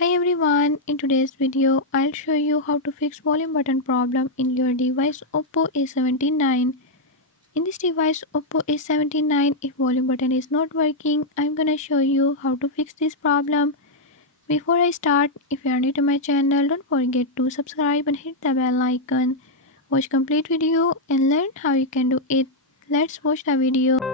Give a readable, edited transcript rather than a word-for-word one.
Hi everyone, in today's video I'll show you how to fix volume button problem in your device Oppo A79. In this device Oppo A79, if volume button is not working, I'm gonna show you how to fix this problem. Before I start, if you are new to my channel, don't forget to subscribe and hit the bell icon. Watch complete video and learn how you can do it. Let's watch the video.